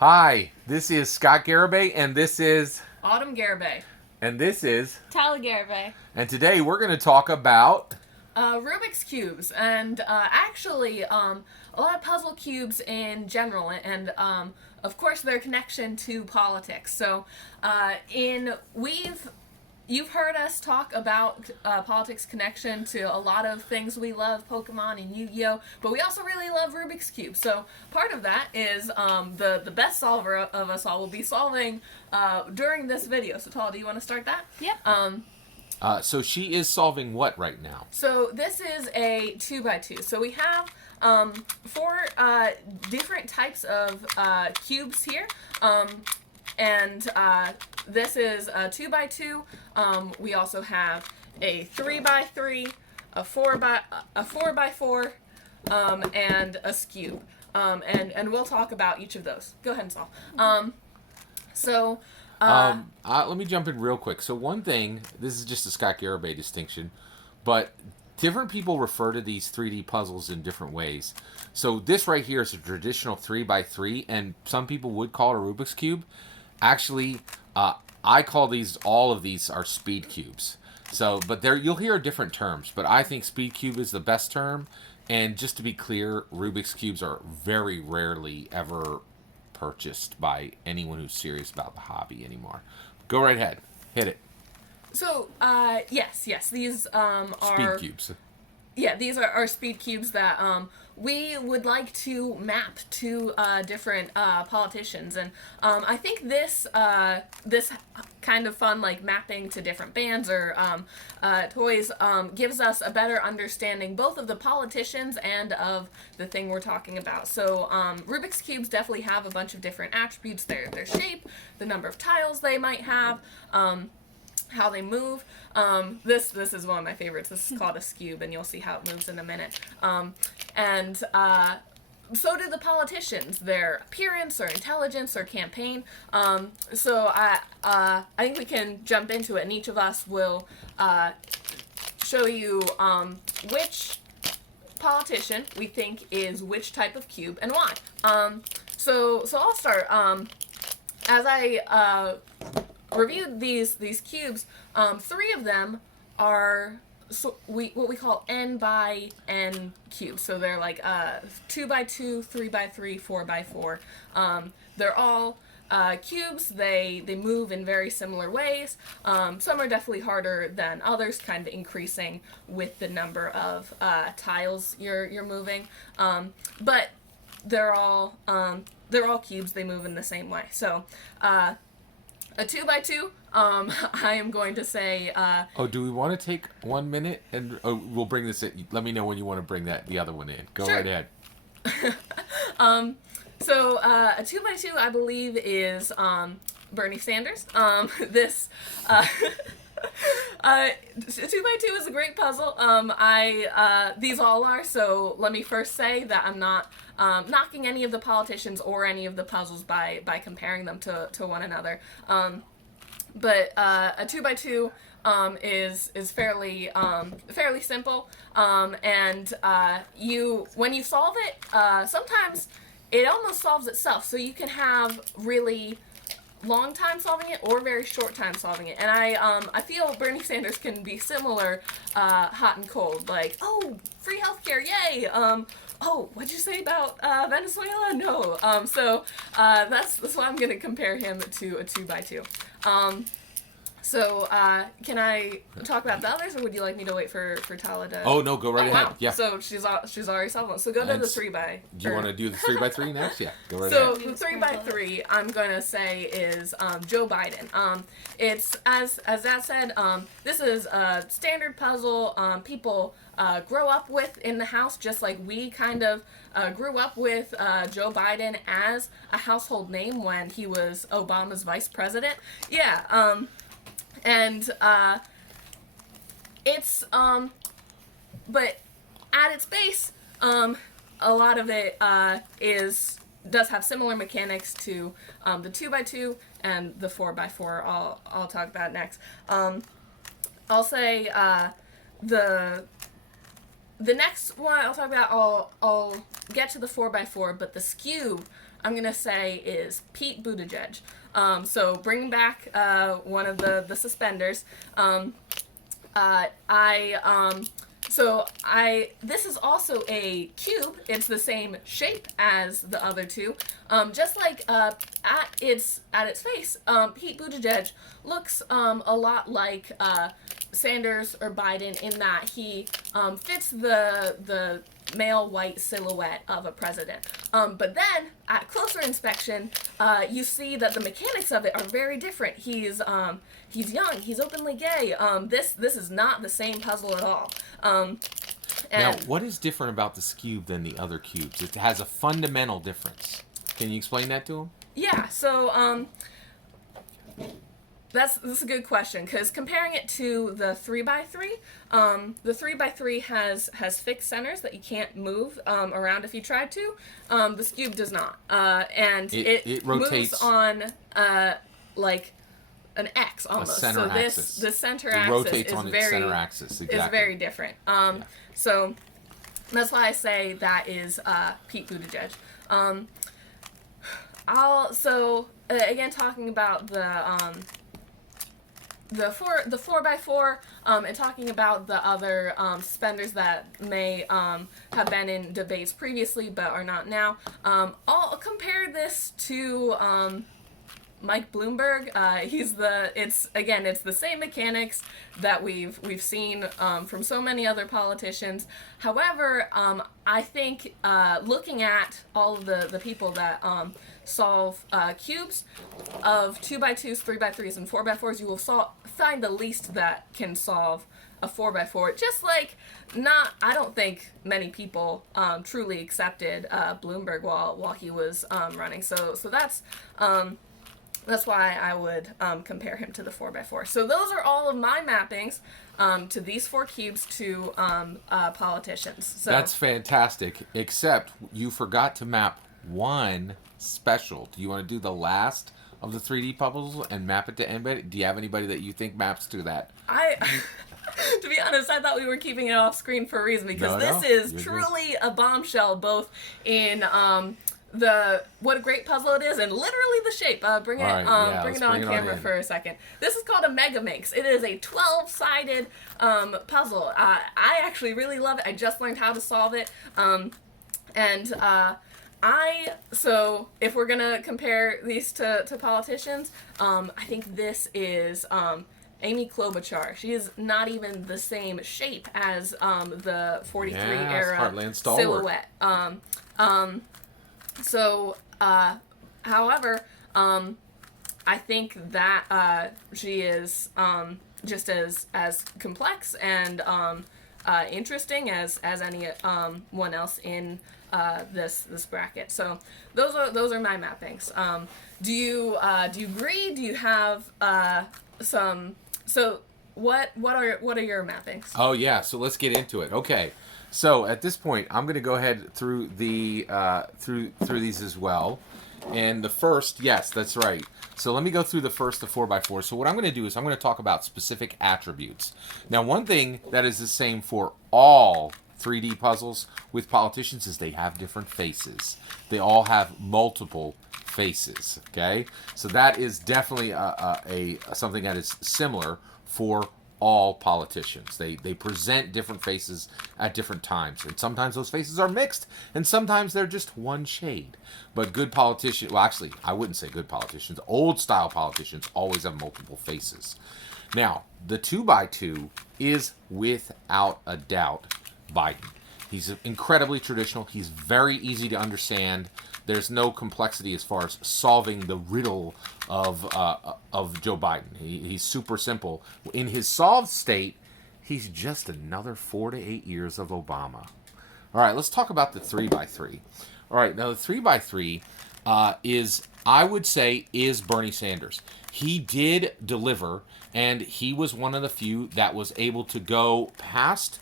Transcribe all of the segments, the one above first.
Hi, this is Scott Garibay, and this is... Autumn Garibay. And this is... Garibay. And today we're going to talk about... Rubik's Cubes, and actually, a lot of puzzle cubes in general, and of course their connection to politics. So, you've heard us talk about politics connection to a lot of things we love, Pokemon and Yu-Gi-Oh, but we also really love Rubik's Cube. So part of that is the best solver of us all will be solving during this video. So Tala, do you want to start that? Yep. So she is solving what right now? So this is a 2x2. So we have four different types of cubes here. And this is a 2x2. We also have a 3x3, a 4x4, and a Skewb. And we'll talk about each of those. Go ahead and solve. Let me jump in real quick. So one thing, this is just a Scott Garibay distinction, but different people refer to these 3D puzzles in different ways. So this right here is a traditional 3x3, and some people would call it a Rubik's Cube. Actually, I call all of these are speed cubes. So, but you'll hear different terms, but I think speed cube is the best term. And just to be clear, Rubik's Cubes are very rarely ever purchased by anyone who's serious about the hobby anymore. Go right ahead. Hit it. So, yes, these are... Speed cubes. Yeah, these are speed cubes that we would like to map to different politicians, and I think this kind of fun, like mapping to different bands or toys, gives us a better understanding both of the politicians and of the thing we're talking about. So Rubik's Cubes definitely have a bunch of different attributes: their shape, the number of tiles they might have, how they move. This is one of my favorites. This is called a Skewb, and you'll see how it moves in a minute. So do the politicians, their appearance or intelligence or campaign. So I think we can jump into it, and each of us will show you which politician we think is which type of cube and why. So I'll start. As I reviewed these cubes, three of them are what we call n by n cubes. So they're like 2x2, 3x3, 4x4. They're all cubes. They move in very similar ways. Some are definitely harder than others, kind of increasing with the number of tiles you're moving. But they're all cubes. They move in the same way. So a 2x2, I am going to say... do we want to take 1 minute? And we'll bring this in. Let me know when you want to bring the other one in. Go right ahead. So a 2x2, I believe, is Bernie Sanders. This... 2x2 is a great puzzle. These all are, so let me first say that I'm not knocking any of the politicians or any of the puzzles by comparing them to one another. But a 2x2 is fairly simple, and when you solve it, sometimes it almost solves itself. So you can have really long time solving it or very short time solving it, and I feel Bernie Sanders can be similar, hot and cold, like, oh, free healthcare, yay, oh, what'd you say about Venezuela? No. So that's why I'm gonna compare him to a 2x2. So can I talk about the others, or would you like me to wait for Tala to... Oh, no, go right ahead. Wow. Yeah. So she's already solved one. So go to the 3x... Do you want to do the 3x3 next? Yeah, go right so ahead. So the 3x3, I'm going to say, is Joe Biden. It's, as Dad said, this is a standard puzzle people grow up with in the house, just like we kind of grew up with Joe Biden as a household name when he was Obama's vice president. Yeah, and it's but at its base, a lot of it does have similar mechanics to the 2x2 and the 4x4. I'll talk about next. I'll say the next one I'll talk about. I'll get to the 4x4, but the Skewb I'm going to say is Pete Buttigieg. So bringing back one of the suspenders. This is also a cube. It's the same shape as the other two. Just like at its face, Pete Buttigieg looks a lot like Sanders or Biden in that he fits the male white silhouette of a president. But then at closer inspection, you see that the mechanics of it are very different. He's young. He's openly gay. This is not the same puzzle at all. Now, what is different about the Skewb than the other cubes? It has a fundamental difference. Can you explain that to him? Yeah. So that's a good question, because comparing it to the 3x3, the 3x3 has fixed centers that you can't move around if you tried to. The Skewb does not, and it rotates moves on like an X almost. A center axis. The center it axis rotates is on very its center axis. Exactly. is very different. So that's why I say that is Pete Buttigieg. Again, talking about the 4x4 and talking about the other suspenders that may have been in debates previously but are not now. I'll compare this to Mike Bloomberg. It's the same mechanics that we've seen from so many other politicians. However, I think looking at all of the people that solve cubes of 2x2s, 3x3s, and 4x4s, you will find the least that can solve a 4x4. Just like I don't think many people truly accepted Bloomberg while he was running. So that's why I would compare him to the 4x4. So those are all of my mappings to these 4 cubes to politicians. So that's fantastic, except you forgot to map one special. Do you want to do the last of the 3D puzzles and map it to anybody? Do you have anybody that you think maps to that? To be honest, I thought we were keeping it off screen for a reason, because this is truly a bombshell, both in what a great puzzle it is, and literally the shape. Bring it on camera for a second. This is called a Megaminx. It is a 12-sided puzzle. I actually really love it. I just learned how to solve it. So if we're gonna compare these to politicians, I think this is Amy Klobuchar. She is not even the same shape as the 43 era Heartland stalwart silhouette. However, I think that she is just as complex and interesting as anyone else in this bracket. So those are my mappings. Do you agree? Do you have some? So what are your mappings? Oh yeah, so let's get into it. Okay. So at this point, I'm going to go ahead through the through these as well. And the first, yes, that's right. So let me go through the first, the 4x4. So what I'm going to do is I'm going to talk about specific attributes. Now, one thing that is the same for all 3D puzzles with politicians is they have different faces. They all have multiple faces. Okay, so that is definitely a something that is similar for all politicians. They present different faces at different times, and sometimes those faces are mixed, and sometimes they're just one shade. But good politicians, well, actually, I wouldn't say good politicians. Old style politicians always have multiple faces. Now, the 2x2 is without a doubt Biden. He's incredibly traditional. He's very easy to understand. There's no complexity as far as solving the riddle of Joe Biden. He's super simple. In his solved state, he's just another 4 to 8 years of Obama. All right, let's talk about the 3x3. All right, now the 3x3 I would say, is Bernie Sanders. He did deliver, and he was one of the few that was able to go past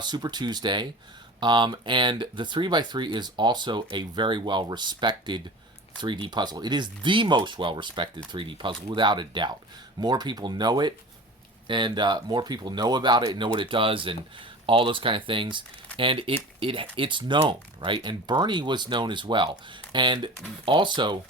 Super Tuesday. And the 3x3 is also a very well-respected 3D puzzle. It is the most well-respected 3D puzzle, without a doubt. More people know it, and more people know about it, know what it does, and all those kind of things. and it's known, right? And Bernie was known as well. And also,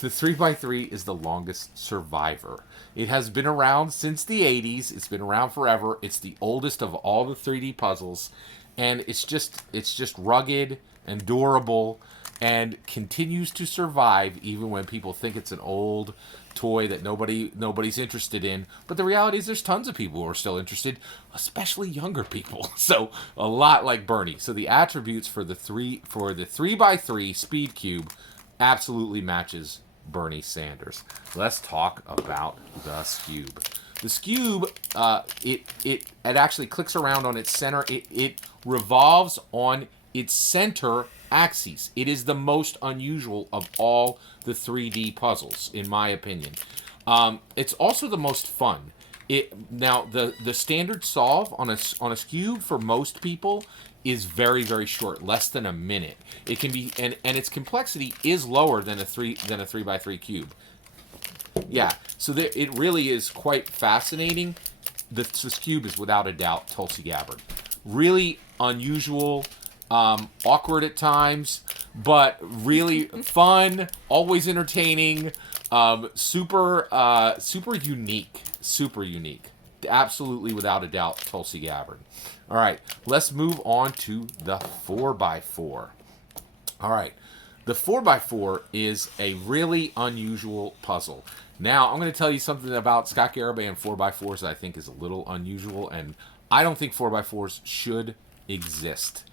the 3x3 is the longest survivor. It has been around since the 80s. It's been around forever. It's the oldest of all the 3D puzzles, and it's just rugged and durable and continues to survive even when people think it's an old toy that nobody's interested in. But the reality is there's tons of people who are still interested, especially younger people. So a lot like Bernie. So the attributes for the 3x3 Speed Cube absolutely matches Bernie Sanders. Let's talk about the Skewb. The Skewb, it actually clicks around on its center. It revolves on its center axis. It is the most unusual of all the 3D puzzles, in my opinion. It's also the most fun. Now the standard solve on a Skewb for most people is very, very short, less than a minute. It can be, and its complexity is lower than a 3x3 cube. Yeah, so it really is quite fascinating. The Skewb is without a doubt Tulsi Gabbard. Really unusual, awkward at times, but really fun, always entertaining, super unique. Absolutely, without a doubt, Tulsi Gabbard. All right, let's move on to the 4x4. All right, the 4x4 is a really unusual puzzle. Now, I'm going to tell you something about Scott Garibay and 4x4s that I think is a little unusual, and I don't think 4x4s should exist.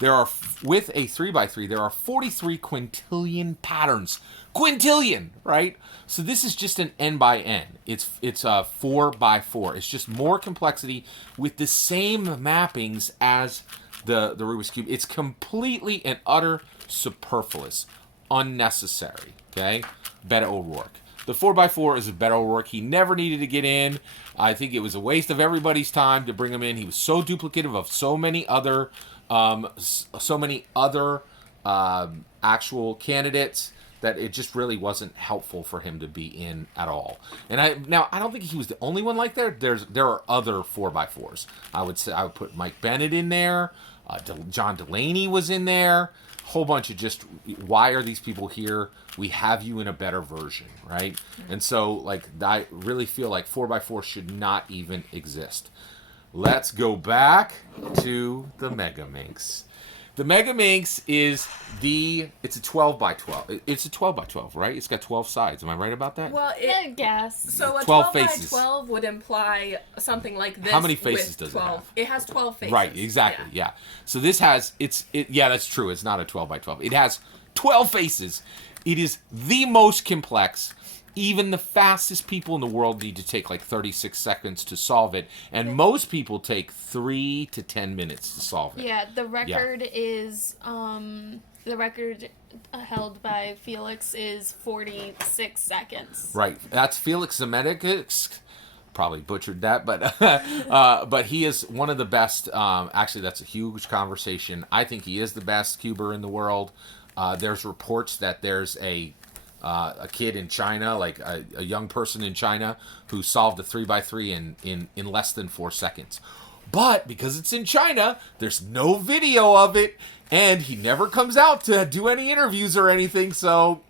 With a 3x3, there are 43 quintillion patterns. Quintillion, right? So this is just an n by n. It's a 4x4. It's just more complexity with the same mappings as the Rubik's Cube. It's completely and utter superfluous, unnecessary. Okay, Beto O'Rourke. The 4x4 is a Beto O'Rourke. He never needed to get in. I think it was a waste of everybody's time to bring him in. He was so duplicative of so many other actual candidates that it just really wasn't helpful for him to be in at all. And I don't think he was the only one like that. There are other 4x4s. I would put Mike Bennett in there. John Delaney was in there. Whole bunch of just, why are these people here? We have you in a better version, right? And so, like, I really feel like 4x4 should not even exist. Let's go back to the Megaminx. The Megaminx is it's a 12x12. It's a 12x12, right? It's got 12 sides. Am I right about that? Well, I guess. So a 12 12 faces. by 12 would imply something like this. How many faces with does 12. it have? It has 12 faces. Right, exactly, yeah. So this has, yeah, that's true. It's not a 12x12. It has 12 faces. It is the most complex. Even the fastest people in the world need to take like 36 seconds to solve it, and most people take 3 to 10 minutes to solve it. Yeah, the record is the record held by Felix is 46 seconds. Right, that's Felix Zemeckis. Probably butchered that, but he is one of the best. Actually, that's a huge conversation. I think he is the best cuber in the world. There's reports that there's a kid in China, like a young person in China, who solved a 3x3 in less than 4 seconds. But because it's in China, there's no video of it, and he never comes out to do any interviews or anything. So,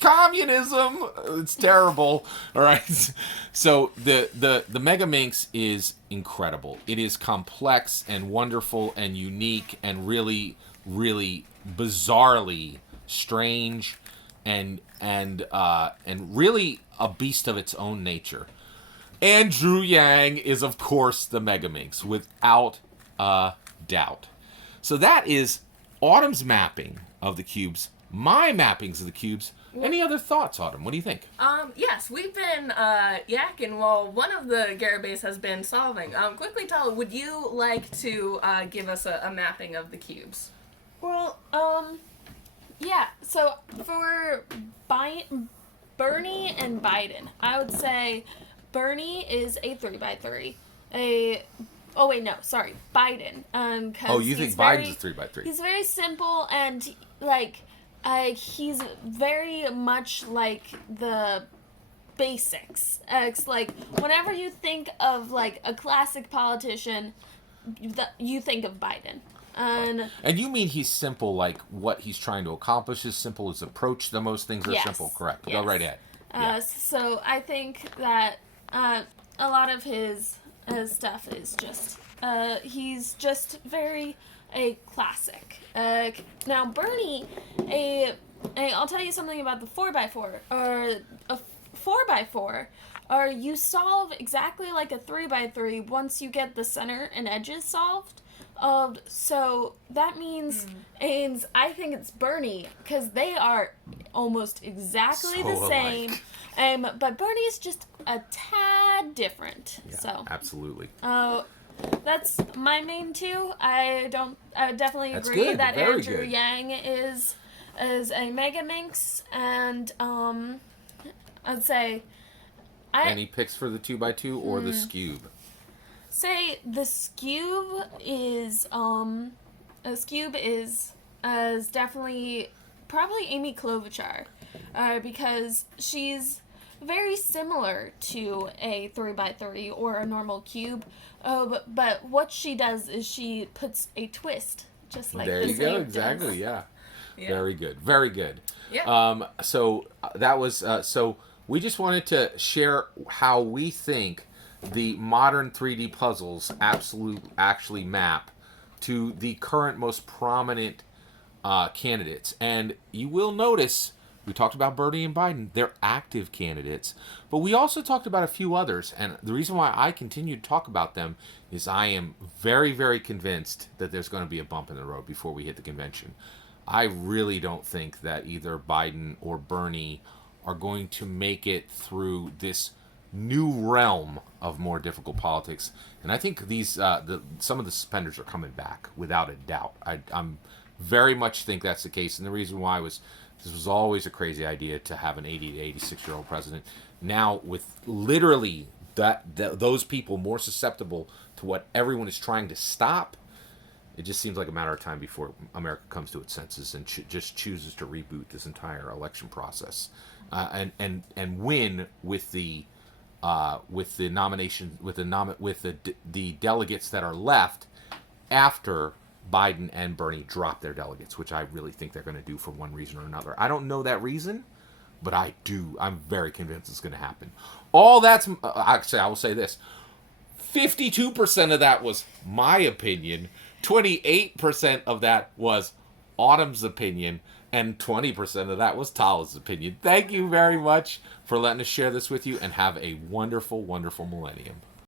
communism, it's terrible. All right. So the Megaminx is incredible. It is complex and wonderful and unique and really, really bizarrely strange. And really a beast of its own nature. Andrew Yang is, of course, the Megaminx, without a doubt. So that is Autumn's mapping of the cubes, my mappings of the cubes. Any other thoughts, Autumn? What do you think? Yes, we've been yakking while one of the Garibays has been solving. Quickly, Tala, would you like to give us a mapping of the cubes? Well, yeah, so for Bernie and Biden, I would say Bernie is a 3x3. Biden. You think Biden's a 3x3? He's very simple and, he's very much like the basics. It's like, whenever you think of, like, a classic politician, you think of Biden. And you mean he's simple, like what he's trying to accomplish is simple, his approach to most things are Yes. simple, correct? Yes. Go right ahead. Yeah. So I think that a lot of his stuff is just he's just very a classic. Now Bernie, I'll tell you something about the 4x4 or a 4x4. Or you solve exactly like a 3x3 once you get the center and edges solved. So that means I think it's Bernie because they are almost exactly So the same. alike. But Bernie is just a tad different. Yeah, So absolutely. that's my main two. I definitely That's agree good. that Very Andrew good. Yang is a Megaminx, and I'd say Any picks for the 2x2 or the Skewb? say the Skewb is definitely probably Amy Klobuchar, because she's very similar to a 3x3 or a normal cube, but what she does is she puts a twist, just like There the you go, Skewb exactly, does. yeah. Yeah. Very good, very good. Yeah. So that was, so we just wanted to share how we think the modern 3D puzzles actually map to the current most prominent candidates. And you will notice, we talked about Bernie and Biden, they're active candidates. But we also talked about a few others. And the reason why I continue to talk about them is I am very, very convinced that there's going to be a bump in the road before we hit the convention. I really don't think that either Biden or Bernie are going to make it through this new realm of more difficult politics. And I think these some of the suspenders are coming back without a doubt. I'm very much think that's the case. And the reason why was this was always a crazy idea to have an 80 to 86-year-old president. Now with literally those people more susceptible to what everyone is trying to stop, it just seems like a matter of time before America comes to its senses and just chooses to reboot this entire election process, and win with the nomination with the delegates that are left after Biden and Bernie drop their delegates, which I really think they're going to do for one reason or another. I don't know that reason, but I do. I'm very convinced it's going to happen. All that's actually, I will say this: 52% of that was my opinion. 28% of that was Autumn's opinion, and 20% of that was Tala's opinion. Thank you very much for letting us share this with you, and have a wonderful, wonderful millennium.